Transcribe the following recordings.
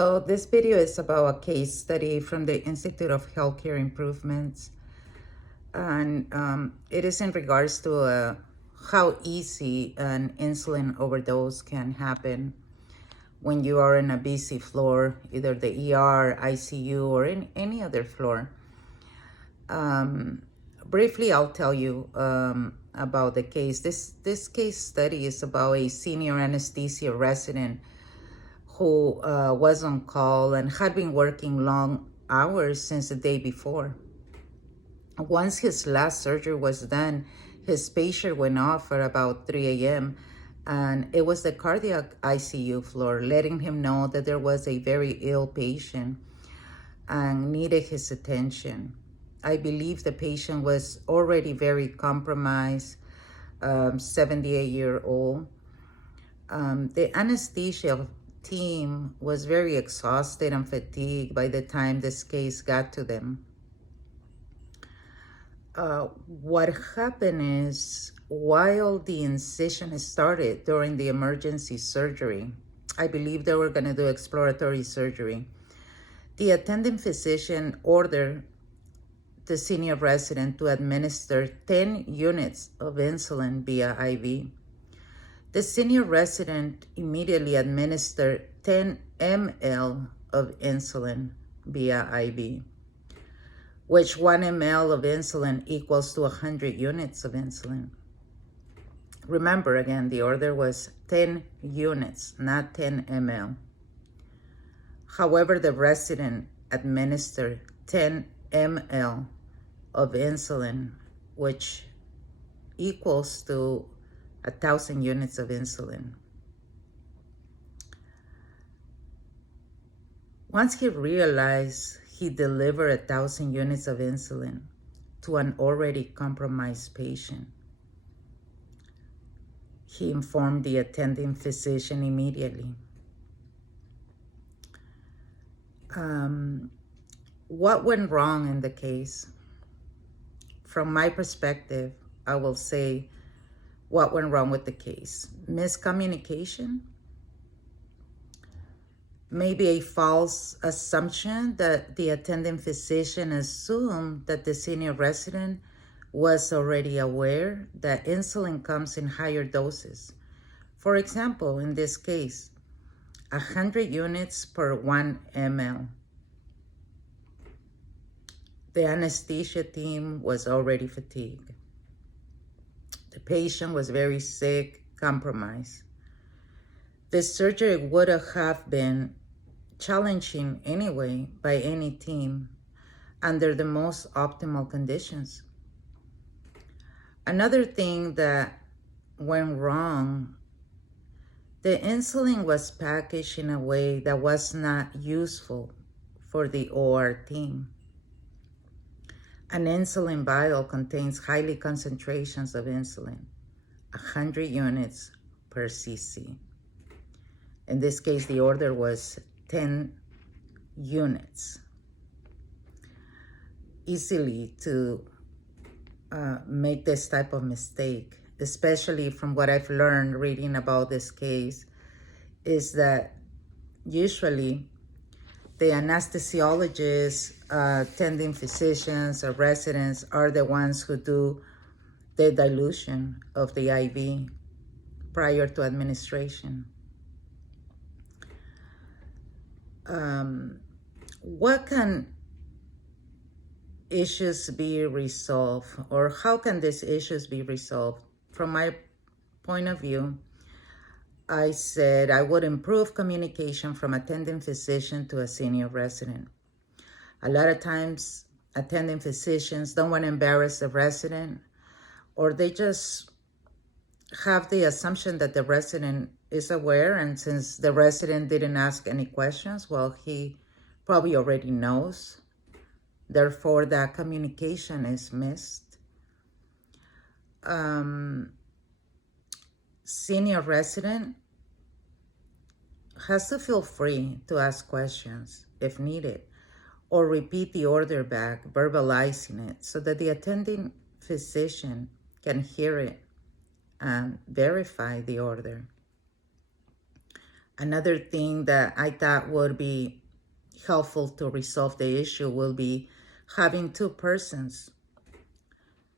So this video is about a case study from the Institute of Healthcare Improvements, and it is in regards to how easy an insulin overdose can happen when you are in a busy floor, either the ER, ICU, or in any other floor. Briefly, I'll tell you about the case. This case study is about a senior anesthesia resident who was on call and had been working long hours since the day before. Once his last surgery was done, his pager went off at about 3 a.m. and it was the cardiac ICU floor letting him know that there was a very ill patient and needed his attention. I believe the patient was already very compromised, 78-year-old. The anesthesia team was very exhausted and fatigued by the time this case got to them. What happened is, while the incision started during the emergency surgery, I believe they were going to do exploratory surgery, the attending physician ordered the senior resident to administer 10 units of insulin via IV. The senior resident immediately administered 10 ml of insulin via IV, which 1 ml of insulin equals to 100 units of insulin. Remember, again, the order was 10 units, not 10 ml. However, the resident administered 10 ml of insulin, which equals to 1,000 units of insulin. Once he realized he delivered 1,000 units of insulin to an already compromised patient, he informed the attending physician immediately. What went wrong in the case? From my perspective, I will say what went wrong with the case. Miscommunication, maybe a false assumption that the attending physician assumed that the senior resident was already aware that insulin comes in higher doses. For example, in this case, 100 units per 1 ml. The anesthesia team was already fatigued. The patient was very sick, compromised. The surgery would have been challenging anyway by any team under the most optimal conditions. Another thing that went wrong, the insulin was packaged in a way that was not useful for the OR team. An insulin vial contains highly concentrations of insulin, 100 units per cc. In this case, the order was 10 units. Easily to make this type of mistake, especially from what I've learned reading about this case, is that usually the anesthesiologists, attending physicians, or residents are the ones who do the dilution of the IV prior to administration. What can issues be resolved, or how can these issues be resolved? From my point of view, I said I would improve communication from attending physician to a senior resident. A lot of times, attending physicians don't want to embarrass the resident, or they just have the assumption that the resident is aware, and since the resident didn't ask any questions, well, he probably already knows. Therefore, that communication is missed. Senior resident has to feel free to ask questions if needed, or repeat the order back, verbalizing it, so that the attending physician can hear it and verify the order. Another thing that I thought would be helpful to resolve the issue will be having two persons,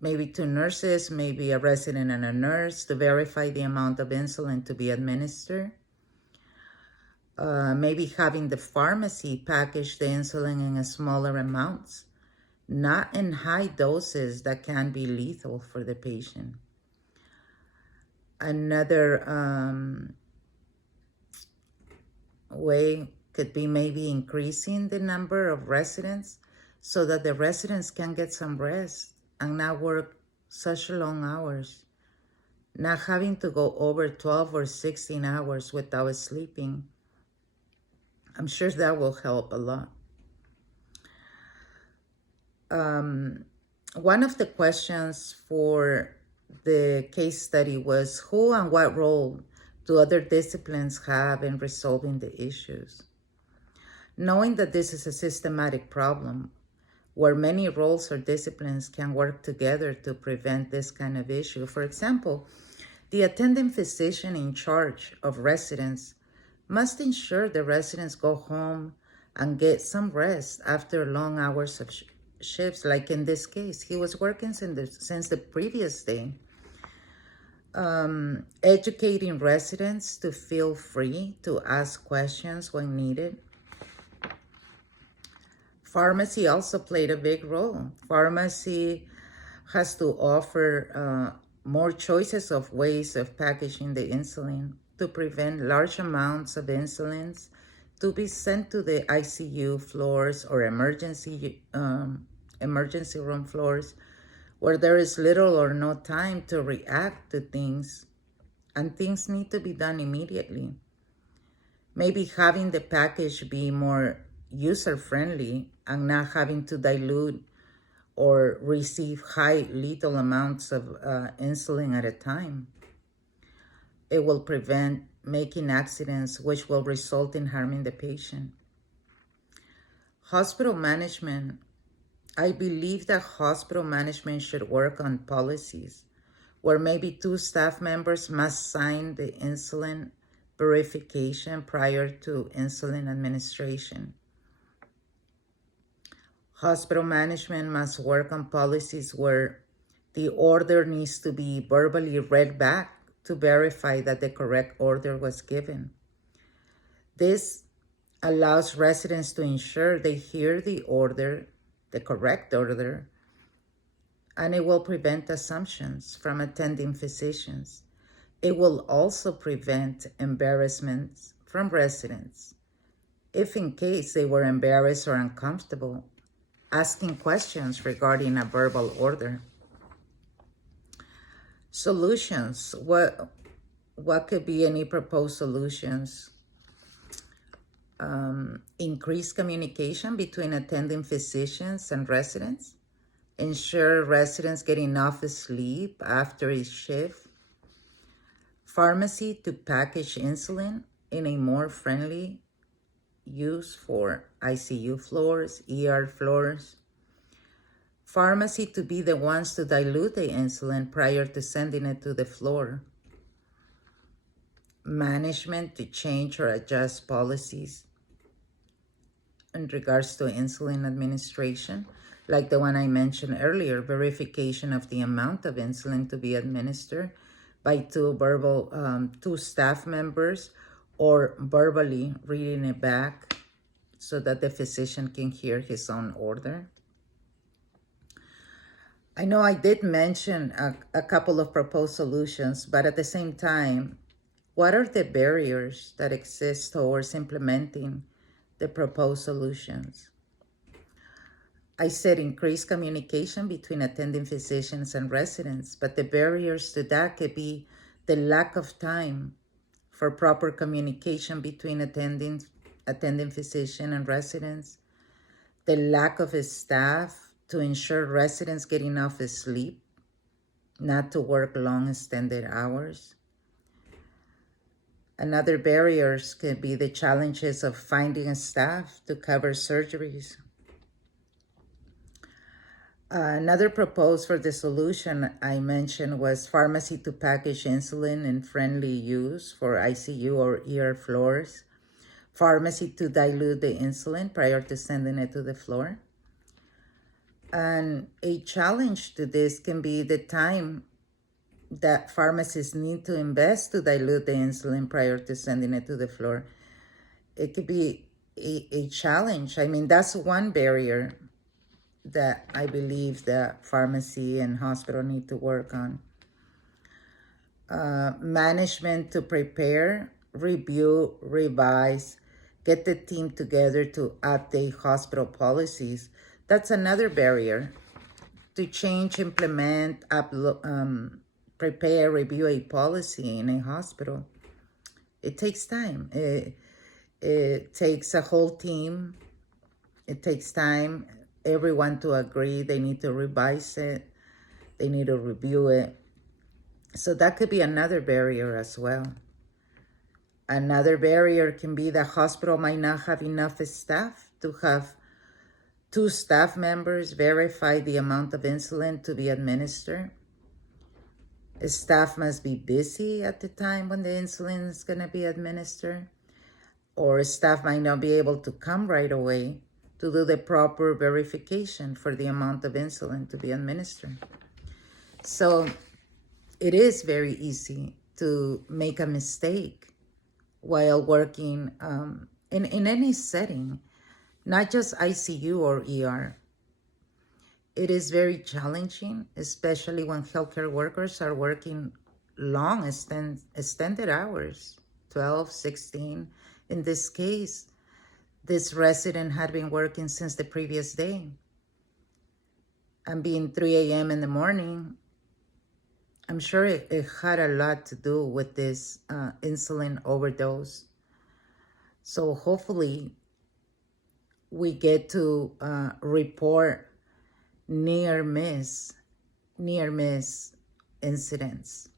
maybe two nurses, maybe a resident and a nurse, to verify the amount of insulin to be administered. Maybe having the pharmacy package the insulin in smaller amounts, not in high doses that can be lethal for the patient. Another way could be maybe increasing the number of residents so that the residents can get some rest and not work such long hours, not having to go over 12 or 16 hours without sleeping. I'm sure that will help a lot. One of the questions for the case study was, who and what role do other disciplines have in resolving the issues? Knowing that this is a systematic problem where many roles or disciplines can work together to prevent this kind of issue. For example, the attending physician in charge of residents must ensure the residents go home and get some rest after long hours of shifts. Like in this case, he was working since the previous day. Educating residents to feel free to ask questions when needed. Pharmacy also played a big role. Pharmacy has to offer more choices of ways of packaging the insulin to prevent large amounts of insulins to be sent to the ICU floors or emergency room floors, where there is little or no time to react to things, and things need to be done immediately. Maybe having the package be more user-friendly and not having to dilute or receive high lethal amounts of insulin at a time. It will prevent making accidents which will result in harming the patient. Hospital management. I believe that hospital management should work on policies where maybe two staff members must sign the insulin verification prior to insulin administration. Hospital management must work on policies where the order needs to be verbally read back to verify that the correct order was given. This allows residents to ensure they hear the order, the correct order, and it will prevent assumptions from attending physicians. It will also prevent embarrassments from residents, if in case they were embarrassed or uncomfortable asking questions regarding a verbal order. Solutions. What could be any proposed solutions? Increase communication between attending physicians and residents. Ensure residents get enough sleep after each shift. Pharmacy to package insulin in a more friendly use for ICU floors, ER floors. Pharmacy to be the ones to dilute the insulin prior to sending it to the floor. Management to change or adjust policies in regards to insulin administration, like the one I mentioned earlier, verification of the amount of insulin to be administered by two staff members, or verbally reading it back so that the physician can hear his own order. I know I did mention a couple of proposed solutions, but at the same time, what are the barriers that exist towards implementing the proposed solutions? I said increased communication between attending physicians and residents, but the barriers to that could be the lack of time for proper communication between attending physician and residents, the lack of staff to ensure residents get enough sleep, not to work long extended hours. Another barriers could be the challenges of finding a staff to cover surgeries. Another proposed for the solution I mentioned was pharmacy to package insulin in friendly use for ICU or ER floors, pharmacy to dilute the insulin prior to sending it to the floor. And a challenge to this can be the time that pharmacists need to invest to dilute the insulin prior to sending it to the floor. It could be a challenge. I mean, that's one barrier that I believe that pharmacy and hospital need to work on. Management to prepare, review, revise, get the team together to update hospital policies. That's another barrier. To change, implement, prepare, review a policy in a hospital. It takes time. It takes a whole team. It takes time. Everyone to agree. They need to revise it. They need to review it. So that could be another barrier as well. Another barrier can be the hospital might not have enough staff to have 2 staff members verify the amount of insulin to be administered. Staff must be busy at the time when the insulin is going to be administered, or staff might not be able to come right away to do the proper verification for the amount of insulin to be administered. So it is very easy to make a mistake while working in any setting, not just ICU or ER. It is very challenging, especially when healthcare workers are working long, extended hours, 12, 16. In this case, this resident had been working since the previous day. And being 3 a.m. in the morning, I'm sure it had a lot to do with this insulin overdose. So hopefully we get to report near miss incidents.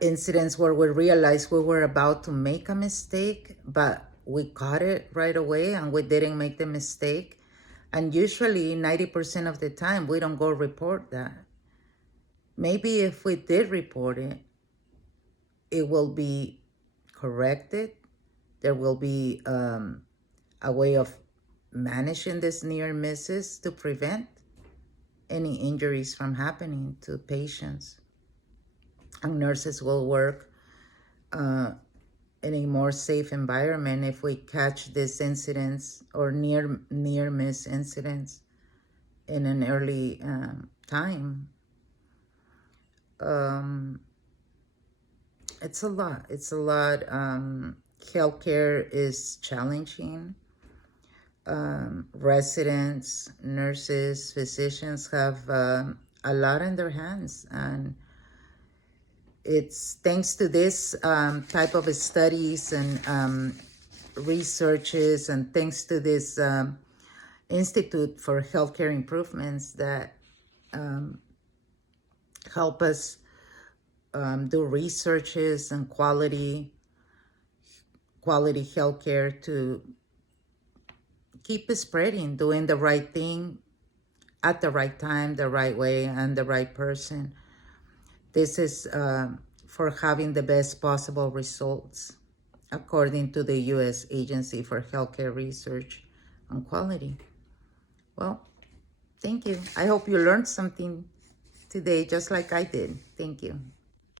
Incidents where we realized we were about to make a mistake, but we caught it right away and we didn't make the mistake. And usually 90% of the time, we don't go report that. Maybe if we did report it, it will be corrected. There will be a way of managing these near misses to prevent any injuries from happening to patients. And nurses will work in a more safe environment if we catch these incidents or near miss incidents in an early time. It's a lot. Healthcare is challenging. Residents, nurses, physicians have a lot in their hands, and it's thanks to this type of studies and researches, and thanks to this Institute for Healthcare Improvements that help us do researches and quality healthcare to keep spreading, doing the right thing at the right time, the right way, and the right person. This is for having the best possible results, according to the U.S. Agency for Healthcare Research and Quality. Well, thank you. I hope you learned something today, just like I did. Thank you.